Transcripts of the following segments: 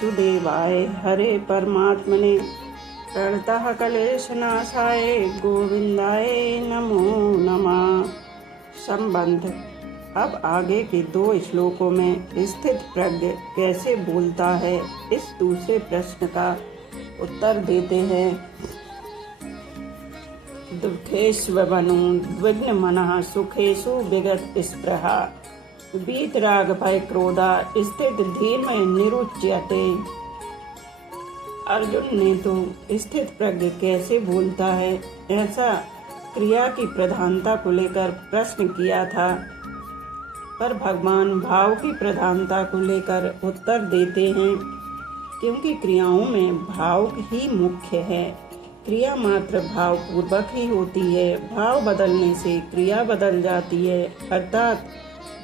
वासुदेवाय हरे परमात्मने प्रणतः क्लेशनाशाय गोविंदाय नमो नमः। संबंध। अब आगे के 2 श्लोकों में स्थित प्रज्ञ कैसे बोलता है, इस दूसरे प्रश्न का उत्तर देते हैं। दुःखेष्वनुद्विग्न मनः सुखेषु विगत स्पृहा वीतराग भय क्रोधा स्थित धीर्म निरुच्यते। अर्जुन ने तो स्थित प्रज्ञ कैसे बोलता है, ऐसा क्रिया की प्रधानता को लेकर प्रश्न किया था, पर भगवान भाव की प्रधानता को लेकर उत्तर देते हैं, क्योंकि क्रियाओं में भाव ही मुख्य है। क्रिया मात्र भाव पूर्वक ही होती है। भाव बदलने से क्रिया बदल जाती है, अर्थात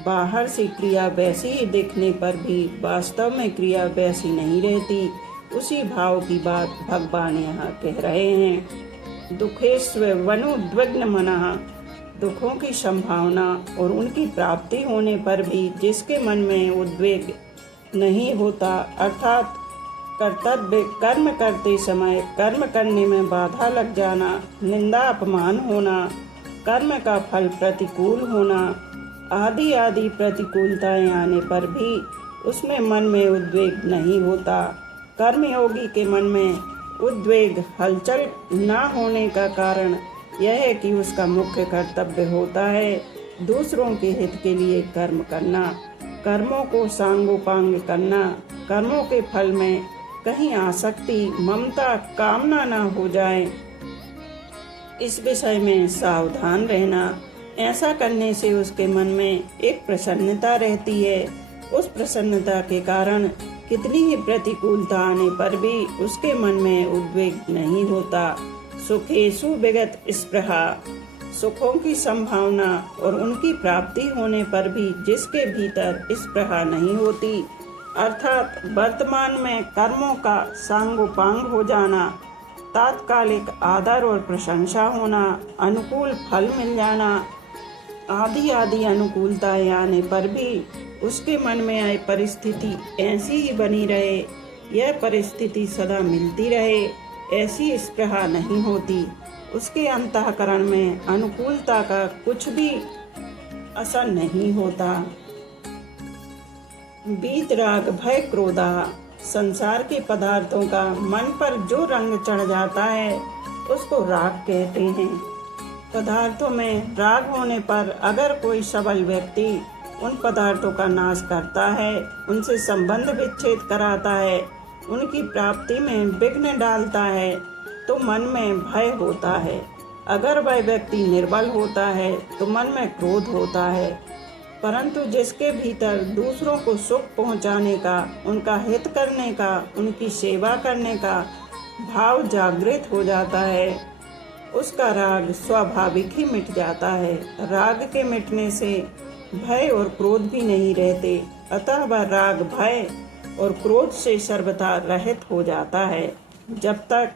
बाहर से क्रिया वैसी ही दिखने पर भी वास्तव में क्रिया वैसी नहीं रहती। उसी भाव की बात भगवान यहाँ कह रहे हैं। दुःखेष्वनुद्विग्न मनः, दुखों की संभावना और उनकी प्राप्ति होने पर भी जिसके मन में उद्वेग नहीं होता, अर्थात कर्तव्य कर्म करते समय कर्म करने में बाधा लग जाना, निंदा अपमान होना, कर्म का फल प्रतिकूल होना आदि आदि प्रतिकूलताएं आने पर भी उसमें मन में उद्वेग नहीं होता। कर्मयोगी के मन में उद्वेग हलचल न होने का कारण यह है कि उसका मुख्य कर्तव्य होता है दूसरों के हित के लिए कर्म करना, कर्मों को सांगोपांग करना, कर्मों के फल में कहीं आसक्ति, ममता, कामना न हो जाए, इस विषय में सावधान रहना। ऐसा करने से उसके मन में एक प्रसन्नता रहती है। उस प्रसन्नता के कारण कितनी ही प्रतिकूलता आने पर भी उसके मन में उद्वेग नहीं होता। सुखेषु विगत स्पृहा, सुखों की संभावना और उनकी प्राप्ति होने पर भी जिसके भीतर स्पृहा नहीं होती, अर्थात वर्तमान में कर्मों का सांगोपांग हो जाना, तात्कालिक आदर और प्रशंसा होना, अनुकूल फल मिल जाना आदि आदि अनुकूलताएं आने पर भी उसके मन में आई परिस्थिति ऐसी ही बनी रहे, यह परिस्थिति सदा मिलती रहे, ऐसी स्पृहा नहीं होती। उसके अंतःकरण में अनुकूलता का कुछ भी असर नहीं होता। वीतराग भय क्रोधा, संसार के पदार्थों का मन पर जो रंग चढ़ जाता है उसको राग कहते हैं। पदार्थों में राग होने पर अगर कोई सबल व्यक्ति उन पदार्थों का नाश करता है, उनसे संबंध विच्छेद कराता है, उनकी प्राप्ति में विघ्न डालता है, तो मन में भय होता है। अगर वह व्यक्ति निर्बल होता है तो मन में क्रोध होता है, परंतु जिसके भीतर दूसरों को सुख पहुंचाने का, उनका हित करने का, उनकी सेवा करने का भाव जागृत हो जाता है, उसका राग स्वाभाविक ही मिट जाता है। राग के मिटने से भय और क्रोध भी नहीं रहते, अतः वह राग, भय और क्रोध से सर्वथा रहित हो जाता है। जब तक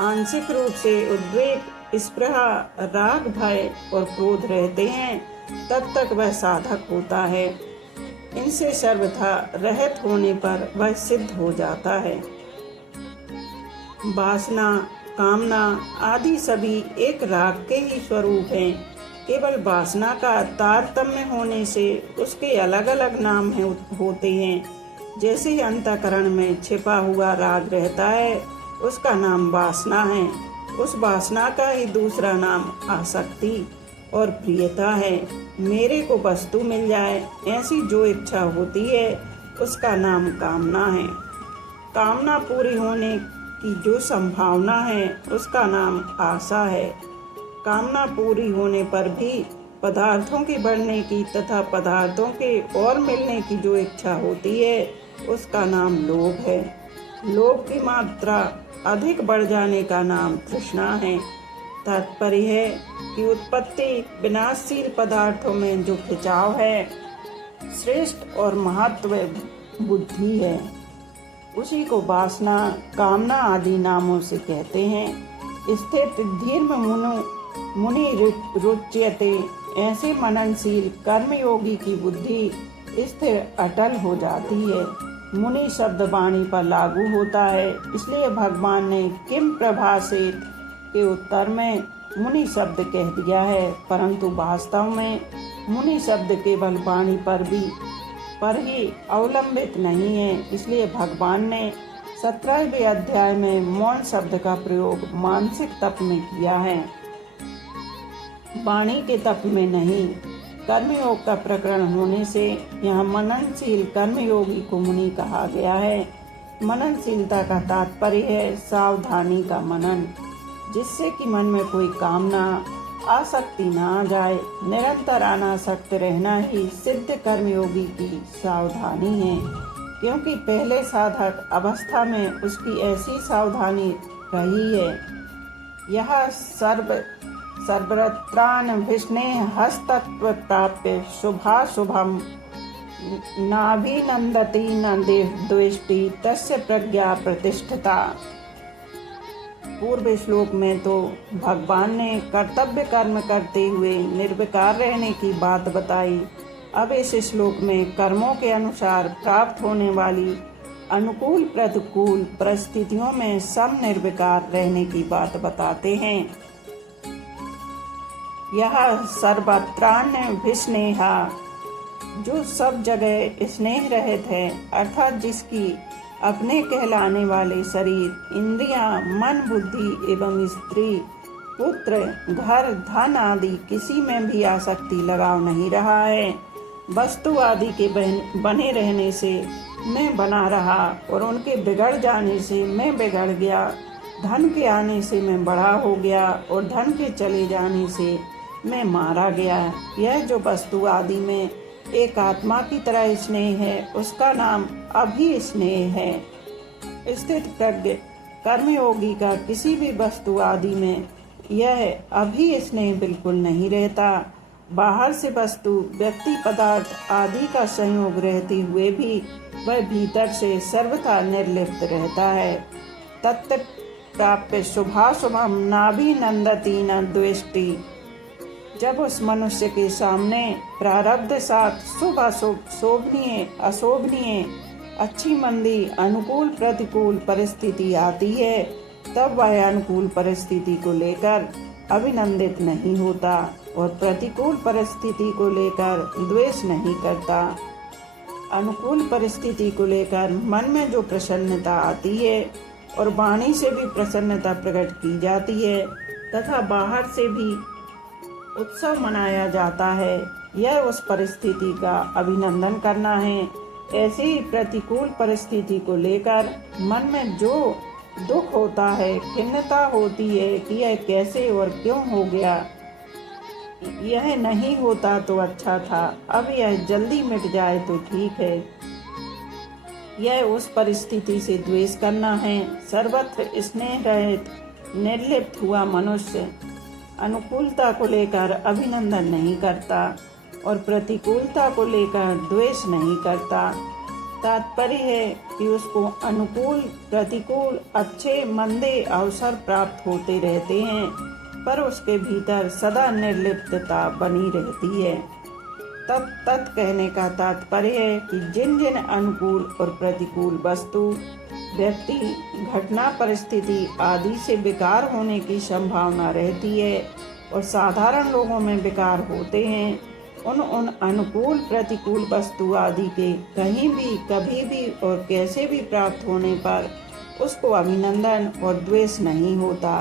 आंशिक रूप से उद्वेग, स्पृहा, राग, भय और क्रोध रहते हैं, तब तक वह साधक होता है। इनसे सर्वथा रहित होने पर वह सिद्ध हो जाता है। वासना, कामना आदि सभी एक राग के ही स्वरूप हैं। केवल वासना का तारतम्य होने से उसके अलग अलग नाम होते हैं। जैसे अंतःकरण में छिपा हुआ राग रहता है, उसका नाम वासना है। उस वासना का ही दूसरा नाम आसक्ति और प्रियता है। मेरे को वस्तु मिल जाए, ऐसी जो इच्छा होती है, उसका नाम कामना है। कामना पूरी होने की जो संभावना है, उसका नाम आशा है। कामना पूरी होने पर भी पदार्थों की बढ़ने की तथा पदार्थों के और मिलने की जो इच्छा होती है, उसका नाम लोभ है। लोभ की मात्रा अधिक बढ़ जाने का नाम तृष्णा है। तात्पर्य है कि उत्पत्ति विनाशशील पदार्थों में जो खिंचाव है, श्रेष्ठ और महत्व बुद्धि है, उसी को वासना, कामना आदि नामों से कहते हैं। स्थित धीर्म मुनि रुच्यते, ऐसे मननशील कर्मयोगी की बुद्धि स्थिर अटल हो जाती है। मुनि शब्द वाणी पर लागू होता है, इसलिए भगवान ने किम प्रभासेत के उत्तर में मुनि शब्द कह दिया है, परंतु वास्तव में मुनि शब्द केवल वाणी पर ही अवलंबित नहीं है। इसलिए भगवान ने 17वें अध्याय में मौन शब्द का प्रयोग मानसिक तप में किया है, वाणी के तप में नहीं। कर्मयोग का प्रकरण होने से यहाँ मननशील कर्मयोगी को मुनि कहा गया है। मननशीलता का तात्पर्य है सावधानी का मनन, जिससे कि मन में कोई कामना आसक्ति न आ जाए। निरंतर अनासक्त रहना ही सिद्ध कर्मयोगी की सावधानी है, क्योंकि पहले साधक अवस्था में उसकी ऐसी सावधानी रही है। यह सर्वत्रान विस्नेह हस्तत्व प्राप्य शुभाशुभम नाभिनंदति न द्वेष्टि तस्य प्रज्ञा प्रतिष्ठिता। पूर्व श्लोक में तो भगवान ने कर्तव्य कर्म करते हुए निर्विकार रहने की बात बताई। अब इस श्लोक में कर्मों के अनुसार प्राप्त होने वाली अनुकूल प्रतिकूल परिस्थितियों में सम निर्विकार रहने की बात बताते हैं। यह सर्वत्रान्य विस्नेहा, जो सब जगह स्नेह रहित है, अर्थात जिसकी अपने कहलाने वाले शरीर, इंद्रियां, मन, बुद्धि एवं स्त्री, पुत्र, घर, धन आदि किसी में भी आसक्ति लगाव नहीं रहा है। वस्तु आदि के बने रहने से मैं बना रहा और उनके बिगड़ जाने से मैं बिगड़ गया। धन के आने से मैं बड़ा हो गया और धन के चले जाने से मैं मारा गया। यह जो वस्तु आदि में एक आत्मा की तरह स्नेह है, उसका नाम अभिस्नेह है। स्थित प्रज्ञ कर्मयोगी का किसी भी वस्तु आदि में यह अभिस्नेह बिल्कुल नहीं रहता। बाहर से वस्तु, व्यक्ति, पदार्थ आदि का संयोग रहते हुए भी वह भीतर से सर्वथा निर्लिप्त रहता है। तत्व प्राप्य शुभाशुभम नाभिनंदति न द्वेष्टि। जब उस मनुष्य के सामने प्रारब्ध साथ शुभ अशुभ, शोभनीय अशोभनीय, अच्छी मंदी, अनुकूल प्रतिकूल परिस्थिति आती है, तब वह अनुकूल परिस्थिति को लेकर अभिनंदित नहीं होता और प्रतिकूल परिस्थिति को लेकर द्वेष नहीं करता। अनुकूल परिस्थिति को लेकर मन में जो प्रसन्नता आती है और वाणी से भी प्रसन्नता प्रकट की जाती है तथा बाहर से भी उत्सव मनाया जाता है, यह उस परिस्थिति का अभिनंदन करना है। ऐसी ही प्रतिकूल परिस्थिति को लेकर मन में जो दुख होता है, खिन्नता होती है कि यह कैसे और क्यों हो गया, यह नहीं होता तो अच्छा था, अब यह जल्दी मिट जाए तो ठीक है, यह उस परिस्थिति से द्वेष करना है। सर्वत्र स्नेह रहित निर्लिप्त हुआ मनुष्य अनुकूलता को लेकर अभिनंदन नहीं करता और प्रतिकूलता को लेकर द्वेष नहीं करता। तात्पर्य है कि उसको अनुकूल प्रतिकूल अच्छे मंदे अवसर प्राप्त होते रहते हैं, पर उसके भीतर सदा निर्लिप्तता बनी रहती है। तत् कहने का तात्पर्य है कि जिन जिन अनुकूल और प्रतिकूल वस्तु, व्यक्ति, घटना, परिस्थिति आदि से विकार होने की संभावना रहती है और साधारण लोगों में विकार होते हैं, उन अनुकूल प्रतिकूल वस्तु आदि के कहीं भी, कभी भी और कैसे भी प्राप्त होने पर उसको अभिनंदन और द्वेष नहीं होता।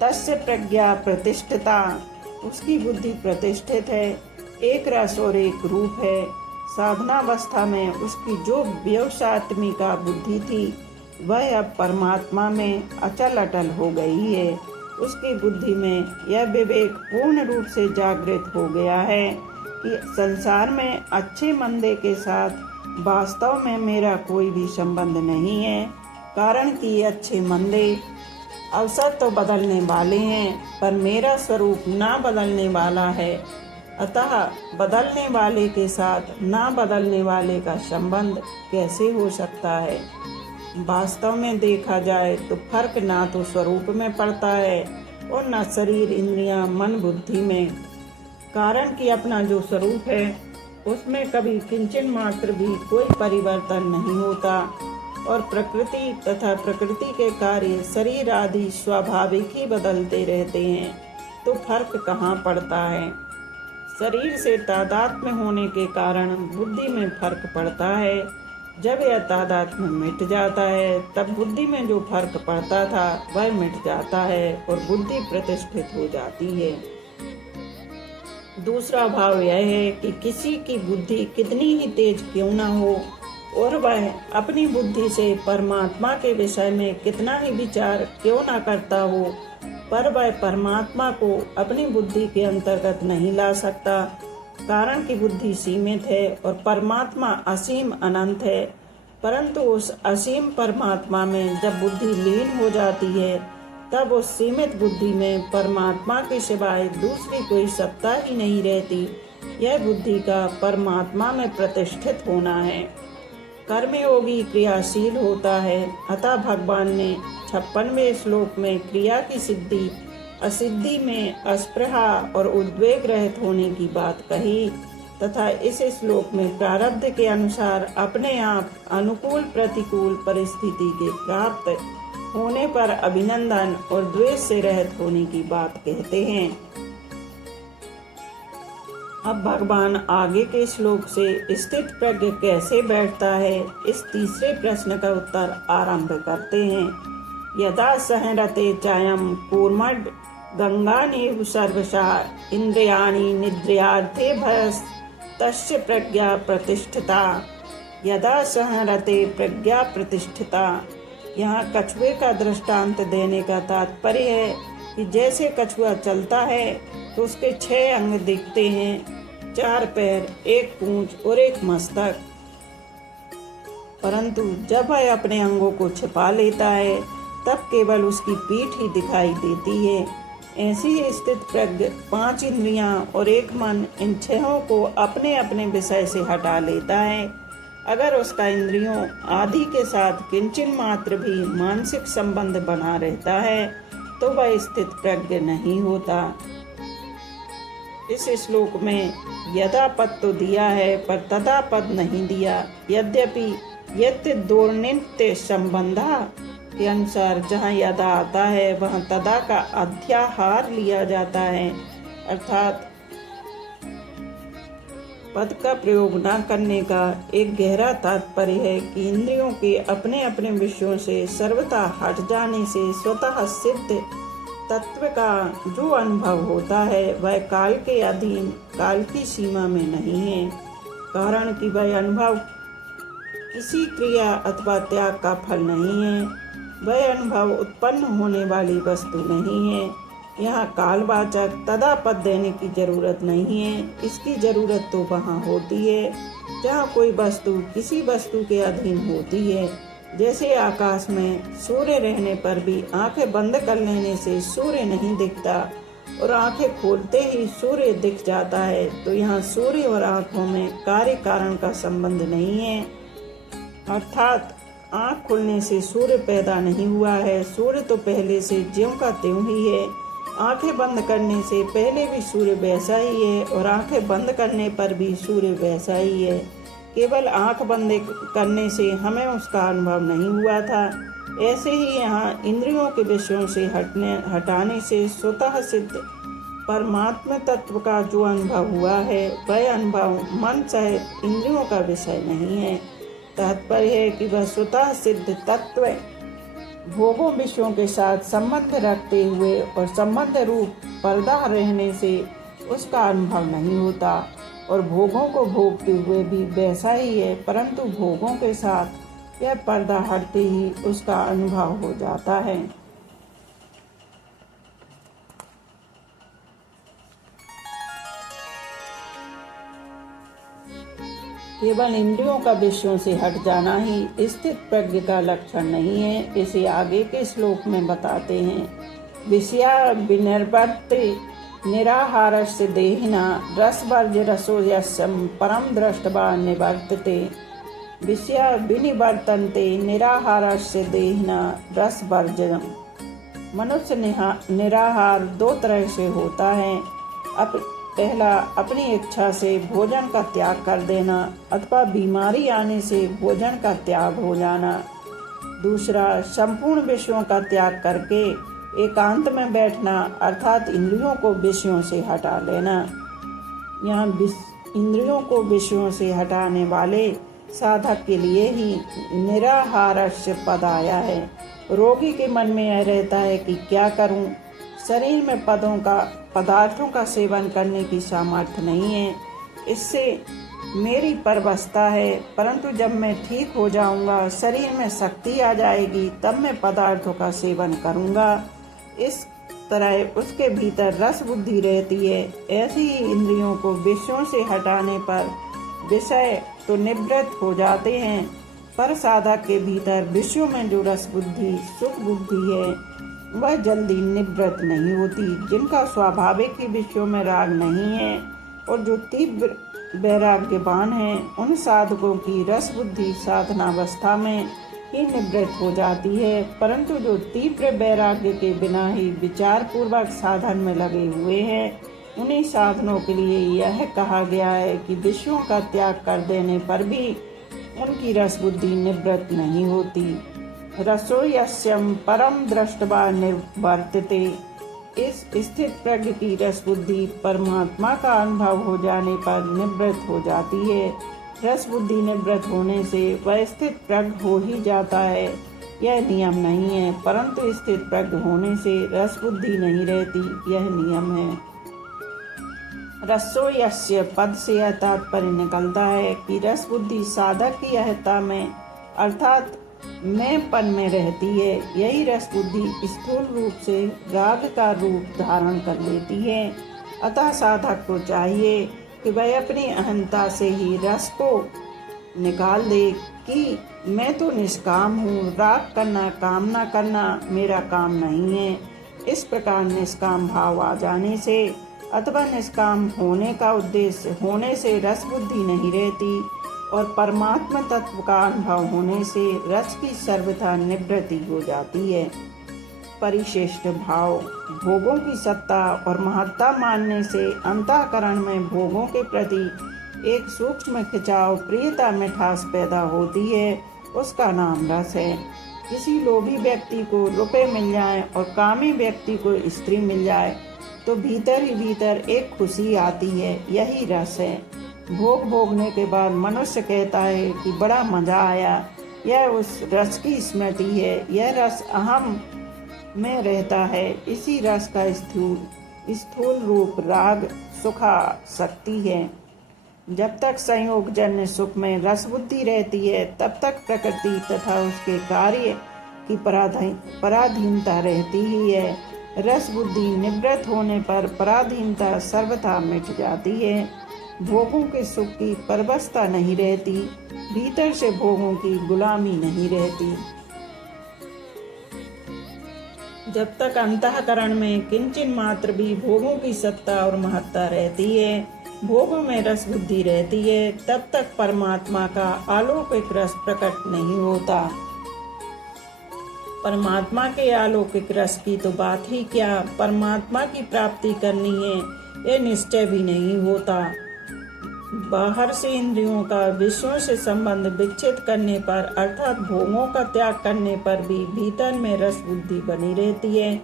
तस्य प्रज्ञा प्रतिष्ठिता, उसकी बुद्धि प्रतिष्ठित है, एक रस और एक रूप है। साधनावस्था में उसकी जो व्यवसात्मिका बुद्धि थी वह अब परमात्मा में अचल अटल हो गई है। उसकी बुद्धि में यह विवेक पूर्ण रूप से जागृत हो गया है कि संसार में अच्छे मंदे के साथ वास्तव में मेरा कोई भी संबंध नहीं है, कारण कि अच्छे मंदे अवसर तो बदलने वाले हैं पर मेरा स्वरूप ना बदलने वाला है। अतः बदलने वाले के साथ ना बदलने वाले का संबंध कैसे हो सकता है। वास्तव में देखा जाए तो फर्क ना तो स्वरूप में पड़ता है और न शरीर, इंद्रियां, मन, बुद्धि में, कारण कि अपना जो स्वरूप है उसमें कभी किंचन मात्र भी कोई परिवर्तन नहीं होता और प्रकृति तथा प्रकृति के कार्य शरीर आदि स्वाभाविक ही बदलते रहते हैं, तो फर्क कहाँ पड़ता है। शरीर से तादात्म्य होने के कारण बुद्धि में फर्क पड़ता है। जब यह तादात्म्य मिट जाता है तब बुद्धि में जो फर्क पड़ता था वह मिट जाता है और बुद्धि प्रतिष्ठित हो जाती है। दूसरा भाव यह है कि किसी की बुद्धि कितनी ही तेज क्यों न हो और वह अपनी बुद्धि से परमात्मा के विषय में कितना ही विचार क्यों न करता हो, पर वह परमात्मा को अपनी बुद्धि के अंतर्गत नहीं ला सकता, कारण कि बुद्धि सीमित है और परमात्मा असीम अनंत है। परंतु उस असीम परमात्मा में जब बुद्धि लीन हो जाती है तब उस सीमित बुद्धि में परमात्मा के सिवाय दूसरी कोई सत्ता ही नहीं रहती। यह बुद्धि का परमात्मा में प्रतिष्ठित होना है। कर्मयोगी क्रियाशील होता है, अतः भगवान ने 56वें श्लोक में क्रिया की सिद्धि असिद्धि में अस्पृहा और उद्वेग रहित होने की बात कही तथा इस श्लोक में प्रारब्ध के अनुसार अपने आप अनुकूल प्रतिकूल परिस्थिति के प्राप्त होने पर अभिनंदन और द्वेष से रहित होने की बात कहते हैं। अब भगवान आगे के श्लोक से स्थित प्रज्ञ कैसे बैठता है, इस तीसरे प्रश्न का उत्तर आरंभ करते हैं। यदा सहरते चायम कूर्मड गंगानीव सर्वशा इंद्रियाणि निद्रयार्थे भयस तस्य प्रज्ञा प्रतिष्ठिता। यदा सहरते प्रज्ञा प्रतिष्ठिता। यहाँ कछुए का दृष्टांत देने का तात्पर्य है कि जैसे कछुआ चलता है तो उसके 6 अंग दिखते हैं, 4 पैर, 1 पूंछ और 1 मस्तक, परंतु जब वह अपने अंगों को छिपा लेता है तब केवल उसकी पीठ ही दिखाई देती है। ऐसी ही स्थित प्रज्ञ 5 इंद्रियां और 1 मन, इन 6 को अपने अपने विषय से हटा लेता है। अगर उसका इंद्रियों आदि के साथ किंचन मात्र भी मानसिक संबंध बना रहता है तो वह स्थित प्रज्ञ नहीं होता। इस श्लोक में यदा पद तो दिया है पर तदा पद नहीं दिया। यद्यपि यत् दोर्नित्य संबंधा के अनुसार जहाँ यदा आता है वहाँ तदा का अध्याहार लिया जाता है, अर्थात पद का प्रयोग न करने का एक गहरा तात्पर्य है कि इंद्रियों के अपने अपने विषयों से सर्वथा हट जाने से स्वतः सिद्ध तत्व का जो अनुभव होता है वह काल के अधीन, काल की सीमा में नहीं है, कारण कि वह अनुभव किसी क्रिया अथवा त्याग का फल नहीं है। वह अनुभव उत्पन्न होने वाली वस्तु नहीं है। यहाँ कालवाचक तदा पद देने की जरूरत नहीं है। इसकी जरूरत तो वहाँ होती है जहाँ कोई वस्तु किसी वस्तु के अधीन होती है। जैसे आकाश में सूर्य रहने पर भी आंखें बंद कर लेने से सूर्य नहीं दिखता और आंखें खोलते ही सूर्य दिख जाता है, तो यहाँ सूर्य और आंखों में कार्य कारण का संबंध नहीं है, अर्थात आंख खुलने से सूर्य पैदा नहीं हुआ है। सूर्य तो पहले से ज्यों का त्यों ही है। आंखें बंद करने से पहले भी सूर्य वैसा ही है और आंखें बंद करने पर भी सूर्य वैसा ही है। केवल आंख बंद करने से हमें उसका अनुभव नहीं हुआ था। ऐसे ही यहाँ इंद्रियों के विषयों से हटाने से स्वतः सिद्ध परमात्मा तत्व का जो अनुभव हुआ है वह अनुभव मन सहित इंद्रियों का विषय नहीं है। तात्पर्य है कि वह स्वतः सिद्ध तत्व भोगों विषयों के साथ संबंध रखते हुए और संबंध रूप पर्दा रहने से उसका अनुभव नहीं होता और भोगों को भोगते हुए भी वैसा ही है, परंतु भोगों के साथ यह पर्दा हटते ही उसका अनुभव हो जाता है। केवल इंद्रियों का विषयों से हट जाना ही स्थित प्रज्ञ का लक्षण नहीं है। इसे आगे के श्लोक में बताते हैं। विषया विनिर्वर्ते निराहारस्य देहिना रसवर्ज रसो यस्यं परम दृष्ट्वा निवर्तते। विषया विनिवर्तन्ते निराहारस्य देहिना रसवर्जनम्। मनुष्य निराहार 2 तरह से होता है। पहला अपनी इच्छा से भोजन का त्याग कर देना अथवा बीमारी आने से भोजन का त्याग हो जाना। दूसरा, संपूर्ण विषयों का त्याग करके एकांत में बैठना अर्थात इंद्रियों को विषयों से हटा लेना। यहाँ इंद्रियों को विषयों से हटाने वाले साधक के लिए ही निराहारस्य पद आया है। रोगी के मन में यह रहता है कि क्या करूं, शरीर में पदार्थों का सेवन करने की सामर्थ्य नहीं है, इससे मेरी परवस्था है, परंतु जब मैं ठीक हो जाऊंगा, शरीर में शक्ति आ जाएगी, तब मैं पदार्थों का सेवन करूंगा। इस तरह उसके भीतर रस बुद्धि रहती है। ऐसी ही इंद्रियों को विषयों से हटाने पर विषय तो निवृत्त हो जाते हैं, पर साधक के भीतर विषयों में जो रस बुद्धि सुख बुद्धि है वह जल्दी निवृत्त नहीं होती। जिनका स्वाभाविक ही विषयों में राग नहीं है और जो तीव्र वैराग्यवान है, उन साधकों की रस बुद्धि साधनावस्था में ही निवृत्त हो जाती है, परंतु जो तीव्र वैराग्य के बिना ही विचार पूर्वक साधन में लगे हुए हैं, उन्हीं साधनों के लिए यह कहा गया है कि विषयों का त्याग कर देने पर भी उनकी रस बुद्धि निवृत्त नहीं होती। रसो यस्यम परम दृष्टवा निवर्तते। इस स्थित प्रज्ञ की रस बुद्धि परमात्मा का अनुभव हो जाने पर निवृत्त हो जाती है। रस बुद्धि निवृत्त होने से वह स्थित प्रज्ञ हो ही जाता है, यह नियम नहीं है, परंतु स्थित प्रज्ञ होने से रस बुद्धि नहीं रहती, यह नियम है। रसो यस्य पद से यह तात्पर्य निकलता है कि रस बुद्धि साधक की अहता में अर्थात मैंपन में रहती है। यही रस बुद्धि स्थूल रूप से राग का रूप धारण कर लेती है। अतः साधक को चाहिए कि वह अपनी अहंता से ही रस को निकाल दे कि मैं तो निष्काम हूँ, राग करना कामना करना मेरा काम नहीं है। इस प्रकार निष्काम भाव आ जाने से अथवा निष्काम होने का उद्देश्य होने से रस बुद्धि नहीं रहती और परमात्मा तत्व का अनुभव होने से रस की सर्वथा निवृत्ति हो जाती है। परिशिष्ट भाव भोगों की सत्ता और महत्ता मानने से अंतःकरण में भोगों के प्रति एक सूक्ष्म खिंचाव प्रियता मिठास पैदा होती है, उसका नाम रस है। किसी लोभी व्यक्ति को रुपए मिल जाए और कामी व्यक्ति को स्त्री मिल जाए तो भीतर ही भीतर एक खुशी आती है, यही रस है। भोग भोगने के बाद मनुष्य कहता है कि बड़ा मजा आया, यह उस रस की स्मृति है। यह रस अहम में रहता है। इसी रस का स्थूल रूप राग सुखा शक्ति है। जब तक संयोग जन्य सुख में रस बुद्धि रहती है, तब तक प्रकृति तथा उसके कार्य की पराधीनता रहती ही है। रस बुद्धि निवृत्त होने पर पराधीनता सर्वथा मिट जाती है। भोगों के सुख की परवस्था नहीं रहती, भीतर से भोगों की गुलामी नहीं रहती। जब तक अंतःकरण में किंचन मात्र भी भोगों की सत्ता और महत्ता रहती है, भोगों में रस बुद्धि रहती है, तब तक परमात्मा का अलौकिक रस प्रकट नहीं होता। परमात्मा के अलौकिक रस की तो बात ही क्या, परमात्मा की प्राप्ति करनी है यह निश्चय भी नहीं होता। बाहर से इंद्रियों का विषयों से संबंध विच्छेद करने पर अर्थात भोगों का त्याग करने पर भी भीतर में रस बुद्धि बनी रहती है।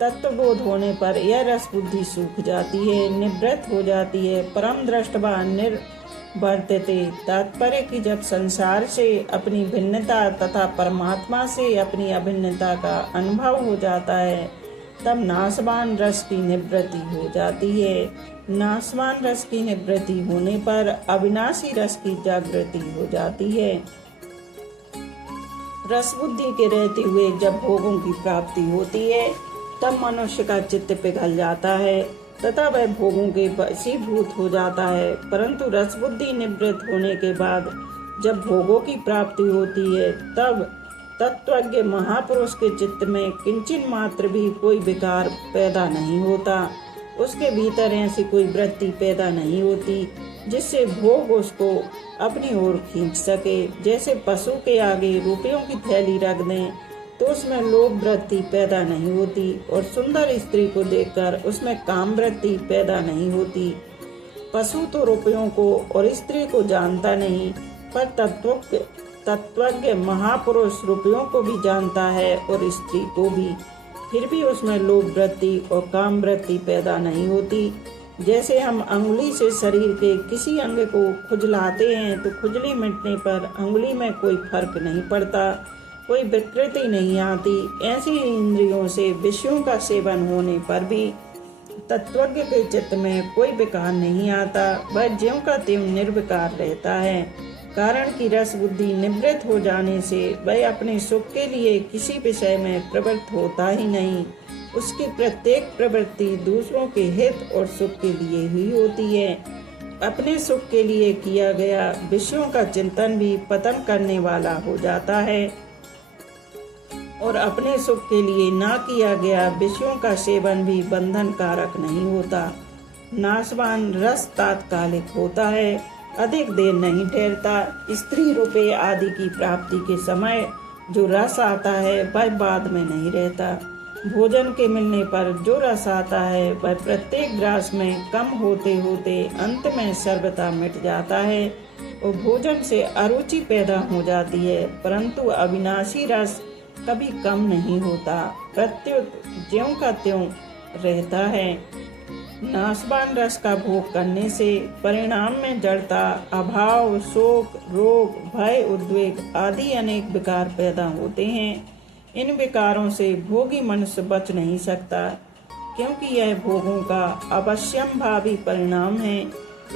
तत्वबोध होने पर यह रस बुद्धि सूख जाती है, निवृत्त हो जाती है। परम दृष्टवा निर्वर्तते तात्पर्य कि जब संसार से अपनी भिन्नता तथा परमात्मा से अपनी अभिन्नता का अनुभव हो जाता है, तब नाशवान रस की निवृत्ति हो जाती है। नाशवान रस की निवृत्ति होने पर अविनाशी रस की जागृति हो जाती है। रस बुद्धि के रहते हुए जब भोगों की प्राप्ति होती है, तब मनुष्य का चित्त पिघल जाता है तथा वह भोगों के वशीभूत हो जाता है। परंतु रस बुद्धि निवृत्त होने के बाद जब भोगों की प्राप्ति होती है, तब तत्वज्ञ महापुरुष के चित्त में किंचन मात्र भी कोई विकार पैदा नहीं होता। उसके भीतर ऐसी कोई वृत्ति पैदा नहीं होती जिससे भोग उसको अपनी ओर खींच सके। जैसे पशु के आगे रुपयों की थैली रख दें तो उसमें लोभ वृत्ति पैदा नहीं होती और सुंदर स्त्री को देखकर उसमें काम वृत्ति पैदा नहीं होती। पशु तो रुपयों को और स्त्री को जानता नहीं, पर तत्वज्ञ महापुरुष रुपयों को भी जानता है और स्त्री को भी। फिर भी उसमें लोभ वृत्ति और काम वृत्ति पैदा नहीं होती। जैसे हम अंगुली से शरीर के किसी अंग को खुजलाते हैं तो खुजली मिटने पर अंगुली में कोई फर्क नहीं पड़ता, कोई विकृति नहीं आती। ऐसी ही इंद्रियों से विषयों का सेवन होने पर भी तत्वज्ञ के चित्त में कोई विकार नहीं आता, वह ज्यों का त्यों निर्विकार रहता है। कारण की रस बुद्धि निवृत्त हो जाने से वह अपने सुख के लिए किसी विषय में प्रवृत्त होता ही नहीं। उसकी प्रत्येक प्रवृत्ति दूसरों के हित और सुख के लिए ही होती है। अपने सुख के लिए किया गया विषयों का चिंतन भी पतन करने वाला हो जाता है और अपने सुख के लिए ना किया गया विषयों का सेवन भी बंधन कारक नहीं होता। नाशवान रस तात्कालिक होता है, अधिक देर नहीं ठहरता। स्त्री रुपये आदि की प्राप्ति के समय जो रस आता है वह बाद में नहीं रहता। भोजन के मिलने पर जो रस आता है वह प्रत्येक ग्रास में कम होते होते अंत में सर्वथा मिट जाता है और भोजन से अरुचि पैदा हो जाती है, परंतु अविनाशी रस कभी कम नहीं होता, प्रत्युत ज्यों का त्यों रहता है। नाशवान रस का भोग करने से परिणाम में जड़ता, अभाव, शोक, रोग, भय, उद्वेग आदि अनेक विकार पैदा होते हैं। इन विकारों से भोगी मनुष्य बच नहीं सकता, क्योंकि यह भोगों का अवश्यंभावी परिणाम है।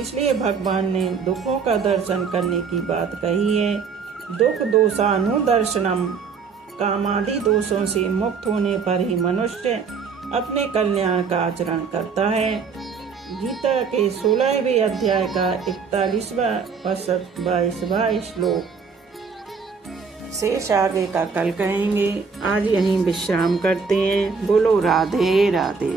इसलिए भगवान ने दुखों का दर्शन करने की बात कही है। दुख दोषानुदर्शनम, कामादि दोषों से मुक्त होने पर ही मनुष्य अपने कल्याण का आचरण करता है। गीता के 16वें अध्याय का 41वां व 22वां श्लोक। शेष आगे का कल कहेंगे। आज यहीं विश्राम करते हैं। बोलो राधे राधे।